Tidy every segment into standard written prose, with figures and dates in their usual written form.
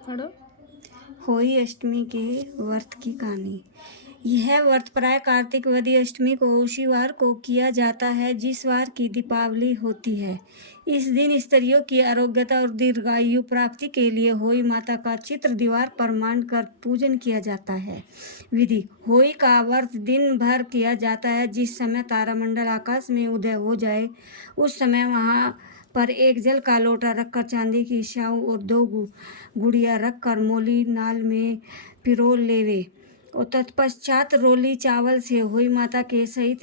पढ़ो। होली अष्टमी के व्रत की कहानी। यह व्रत प्राय कार्तिक वदी अष्टमी को उसी वार को किया जाता है जिस वार की दीपावली होती है। इस दिन स्त्रियों की आरोग्यता और दीर्घायु प्राप्ति के लिए होई माता का चित्र दीवार पर मांडकर पूजन किया जाता है। विधि: होली का व्रत दिन भर किया जाता है। जिस समय तारामंडल आकाश में उदय हो जाए उस समय वहाँ पर एक जल का लोटा रखकर चांदी की स्याऊ और 2 गुड़िया रखकर मोली नाल में पिरो लेवे और तत्पश्चात रोली चावल से होई माता के सहित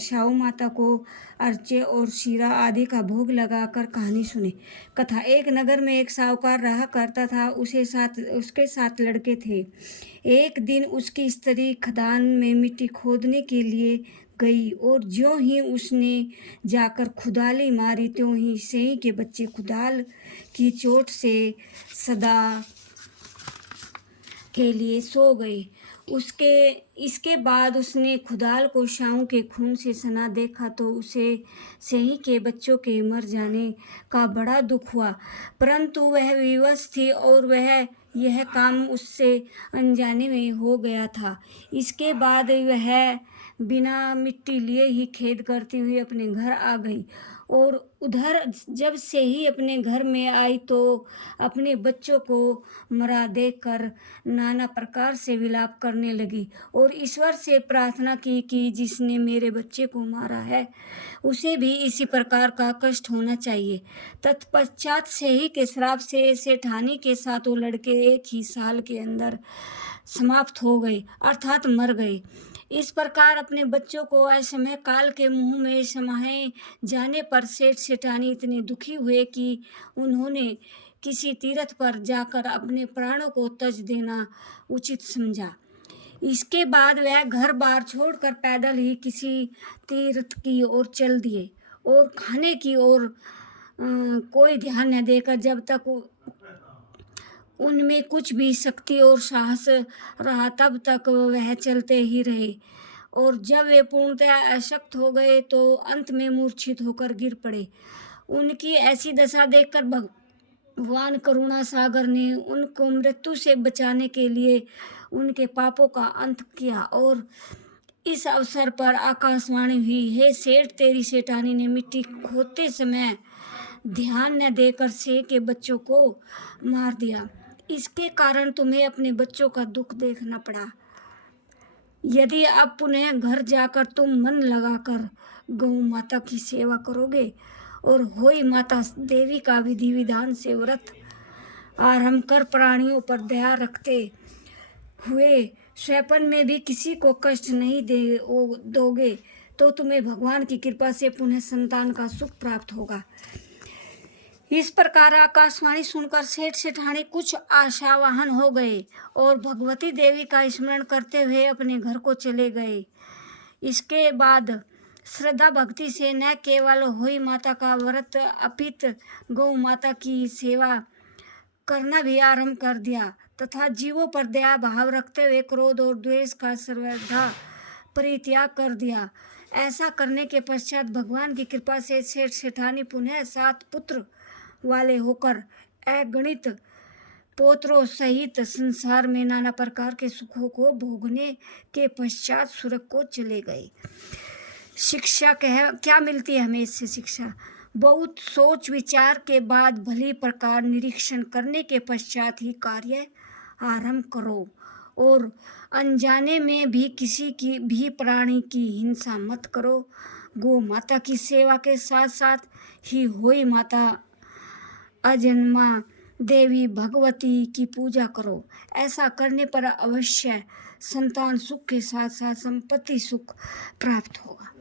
स्याऊ माता को अर्चे और शीरा आदि का भोग लगाकर कहानी सुने। कथा: एक नगर में एक साहूकार रहा करता था। उसके 7 लड़के थे। एक दिन उसकी स्त्री खदान में मिट्टी खोदने के लिए गई और ज्यों ही उसने जाकर खुदाली मारी त्यों ही सेई के बच्चे खुदाल की चोट से सदा के लिए सो गए। इसके बाद उसने खुदाल को स्याऊ के खून से सना देखा तो उसे सेई के बच्चों के मर जाने का बड़ा दुख हुआ, परंतु वह विवश थी और वह यह काम उससे अनजाने में हो गया था। इसके बाद वह बिना मिट्टी लिए ही खेद करती हुई अपने घर आ गई और उधर जब से ही अपने घर में आई तो अपने बच्चों को मरा देखकर नाना प्रकार से विलाप करने लगी और ईश्वर से प्रार्थना की कि जिसने मेरे बच्चे को मारा है उसे भी इसी प्रकार का कष्ट होना चाहिए। तत्पश्चात से ही के श्राप से सेठानी के 7 लड़के एक ही साल के अंदर समाप्त हो गए अर्थात मर गए। इस प्रकार अपने बच्चों को असमय काल के मुंह में समाये जाने पर सेठ सेठानी इतने दुखी हुए कि उन्होंने किसी तीर्थ पर जाकर अपने प्राणों को तज देना उचित समझा। इसके बाद वह घर बार छोड़कर पैदल ही किसी तीर्थ की ओर चल दिए और खाने की ओर कोई ध्यान न देकर जब तक उनमें कुछ भी शक्ति और साहस रहा तब तक वह चलते ही रहे और जब वे पूर्णतः अशक्त हो गए तो अंत में मूर्छित होकर गिर पड़े। उनकी ऐसी दशा देखकर भगवान करुणा सागर ने उनको मृत्यु से बचाने के लिए उनके पापों का अंत किया और इस अवसर पर आकाशवाणी हुई, हे सेठ, तेरी सेठानी ने मिट्टी खोदते समय ध्यान न देकर से के बच्चों को मार दिया। इसके कारण तुम्हें अपने बच्चों का दुख देखना पड़ा। यदि अब पुनः घर जाकर तुम मन लगाकर गौ माता की सेवा करोगे और होई माता देवी का विधि विधान से व्रत आरंभ कर प्राणियों पर दया रखते हुए स्वपन में भी किसी को कष्ट नहीं दोगे तो तुम्हें भगवान की कृपा से पुनः संतान का सुख प्राप्त होगा। इस प्रकार आकाशवाणी सुनकर सेठ सेठानी कुछ आशावाहन हो गए और भगवती देवी का स्मरण करते हुए अपने घर को चले गए। इसके बाद श्रद्धा भक्ति से न केवल होई माता का व्रत अपित गौ माता की सेवा करना भी आरंभ कर दिया तथा जीवों पर दया भाव रखते हुए क्रोध और द्वेष का सर्वथा परित्याग कर दिया। ऐसा करने के पश्चात भगवान की कृपा से सेठ सेठानी पुनः 7 पुत्र वाले होकर अगणित पोत्रों सहित संसार में नाना प्रकार के सुखों को भोगने के पश्चात स्वर्ग को चले गए। शिक्षा क्या मिलती है हमें इससे? शिक्षा: बहुत सोच विचार के बाद भली प्रकार निरीक्षण करने के पश्चात ही कार्य आरंभ करो और अनजाने में भी किसी की भी प्राणी की हिंसा मत करो। गो माता की सेवा के साथ साथ ही होई माता अजन्मा देवी भगवती की पूजा करो। ऐसा करने पर अवश्य संतान सुख के साथ साथ संपत्ति सुख प्राप्त होगा।